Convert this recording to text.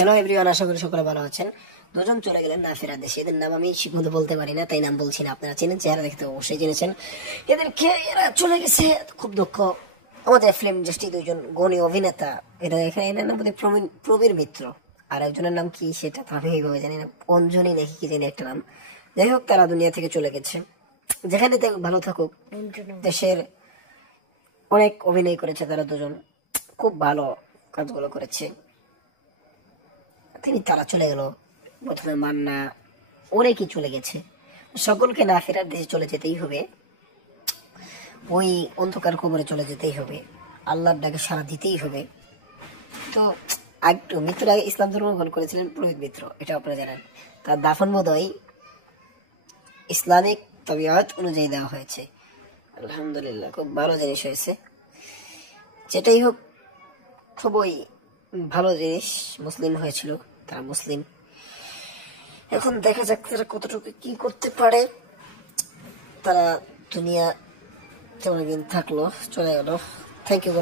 Hello everyone, আশা করি সকলে ভালো আছেন। দুজন চলে গেলেন না ফেরার দেশে। এদের নাম আমি ঠিকমতো বলতে পারি না, তাই নাম বলছি না। আপনারা চেনেন, চেহারা দেখতে অবশ্যই জেনেছেন এদেরকে। এরা চলে গেছে, খুব দুঃখ। আমাদের ফিল্ম ইন্ডাস্ট্রি দুজন গণী অভিনেতা, এরা এখানে এদের নাম বোধহয় প্রবীর মিত্র, আর একজনের নাম কি সেটা তো আমি এইভাবে জানি না, অঞ্জনী নাকি কি জানি একটা নাম। যাই হোক, তারা দুনিয়া থেকে চলে গেছে। যেখানে ভালো থাকুক। দেশের অনেক অভিনয় করেছে তারা দুজন, খুব ভালো কাজগুলো করেছে। তারা চলে গেল, প্রথমে মান্না, অনেকেই চলে গেছে। সকলকে না ফেরার দেশে চলে যেতেই হবে, ওই অন্ধকার কবরে চলে যেতেই হবে, আল্লাহর ডাকে সাড়া দিতেই হবে। তো একটু মিত্র আগে ইসলাম ধর্ম গ্রহণ করেছিলেন পুরোহিত মিত্র, এটা আপনারা জানেন। তার দাফন বোধহয় ইসলামিক তবিয়ত অনুযায়ী দেওয়া হয়েছে। আলহামদুলিল্লাহ, খুব ভালো জিনিস হয়েছে। যেটাই হোক, খুবই ভালো জিনিস। মুসলিম হয়েছিল, তারা মুসলিম। এখন দেখা যাক তারা কতটুকু কি করতে পারে। তারা দুনিয়া তেমন দিন থাকলো, চলে গেল। Thank you.